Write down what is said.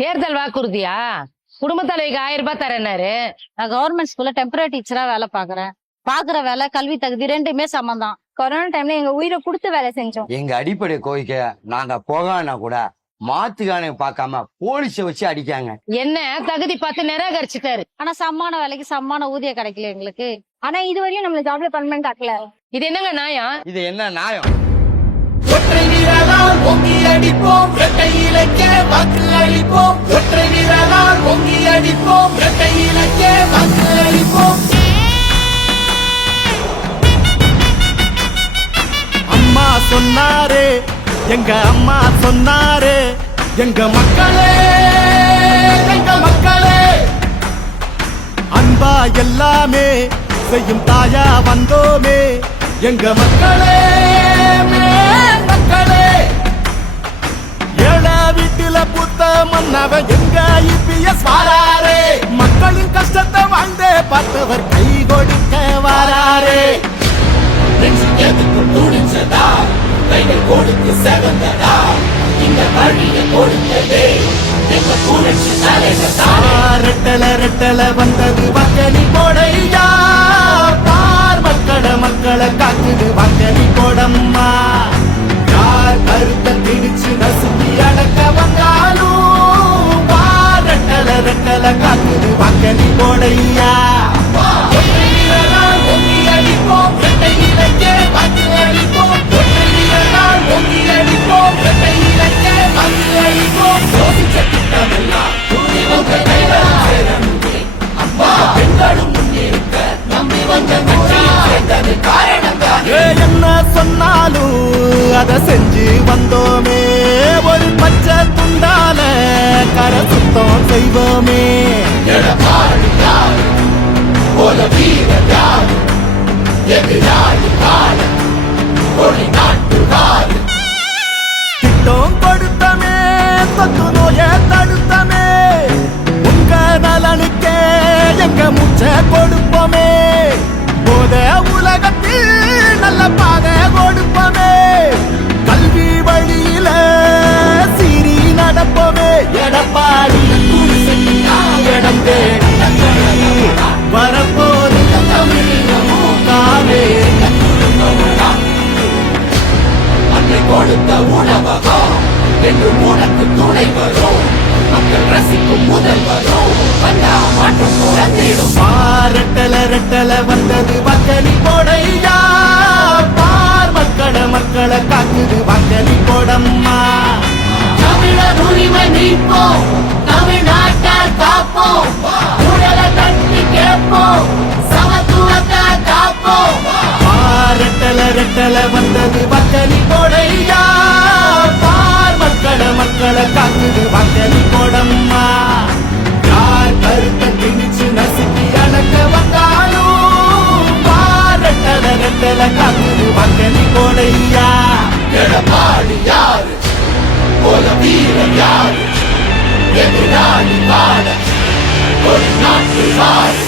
தேர்தல் வாக்குறுதியா? குடும்ப தலைவிக்கு 1000 ரூபாய் தரேன்னாரு. நான் கவர்மெண்ட் ஸ்கூல்ல டெம்பரரி டீச்சரா வேலை பாக்குறேன். பாக்குற வேலை கல்வி தகுதி ரெண்டுமே சமம். கொரோனா டைம்ல எங்க உயிரை கொடுத்து வேலை செஞ்சோம். எங்க அடிப்படை கோரிக்கை நாங்க போகானா கூட மாத்துக்கான பார்க்காம போலீஸ வச்சு அடிக்காங்க. என்ன தகுதி பார்த்து நிராகரிச்சுட்டாரு. ஆனா சம்மான வேலைக்கு சம்மான ஊதியம் கிடைக்கல எங்களுக்கு. ஆனா இதுவரையும் நம்மள ஜாப்ல பர்மனன்ட் ஆக்கல. இது என்னங்க நியாயம்? இது என்ன நியாயம்? ஒற்றை வீரலால் பொங்கி அடிப்போம், இரட்டை இலக்க வாக்கு அளிப்போம். ஒற்றை வீரலால் பொங்கி அடிப்போம், இரட்டை இலக்க வாக்கு அளிப்போம். அம்மா சொன்னாரே, எங்க அம்மா சொன்னாரே, எங்க மக்களே, எங்க மக்களே, அன்பா எல்லாமே செய்யும் தாயா வந்தோமே, எங்க மக்களே, மக்களே. ஏழ வீட்டுல புத்த மன்னவ எங்க இபிஎஸ் வாராரே, மக்களின் கஷ்டத்தை வாழ்ந்தே பார்த்தவர் கை கொடுக்க வாராரே. துணிச்சதா கைகள் கொடுத்து செவந்ததா, இந்த வழியை கொடுத்ததே எங்க புரட்சி தலைவதா. ரெட்டல ரெட்டல வந்தது வக்கனி போடையா, பார் மக்களை காக்குது வக்கனி போடம்மா. யார் கருத்தை திணிச்சு நசுக்கி அடக்க வந்தாலும், பார் ரெட்டல ரெட்டல காக்குது வக்கனி போடையா. என்ன சொன்னாலும் அதை செஞ்சு வந்தோமே, ஒரு பச்சை துண்டால கர சுத்தம் செய்வோமே. திட்டம் கொடுத்தமே, தொத்து நோய தடுத்தமே, உங்க நலனுக்கே எங்க மூச்சை கொடுப்போமே. போத உலகத்தில் நல்ல பாதை கொடுப்போமே, கல்வி வழியில சீரி நடப்போமே. எடப்பாடி இடம் தேடி வரப்போது அன்னை கொடுத்த உணவகம் என்று உனக்கு துணை வரும், மக்கள் ரசிக்கும் முதல் வரும், மாற்றம் குழந்தையிடும். ரெட்டல ரெட்டல வந்தது வக்கனி போடையா, பார் மக்களை காக்குது வக்கனி போடம்மா. தமிழர் உரிமை மீட்போம், தமிழ்நாட்டால் காப்போம், ஊழலை தட்டி கேட்போம், சமத்துவத்தை காப்போம். ரெட்டல ரெட்டல வந்தது வக்கனி போடையா, பார் மக்களை காக்குது வக்கனி போடம்மா. யார் கருத்தை திணிச்சு நசுக்கி அடக்க வந்தாலும், பார் ரெட்டல ரெட்டல காக்குது வக்கனி போடையா. எடப்பாடி யாரு, போல வீரர் யாரு, எதிராளி வாட ஒரு நாட்டு வாரு.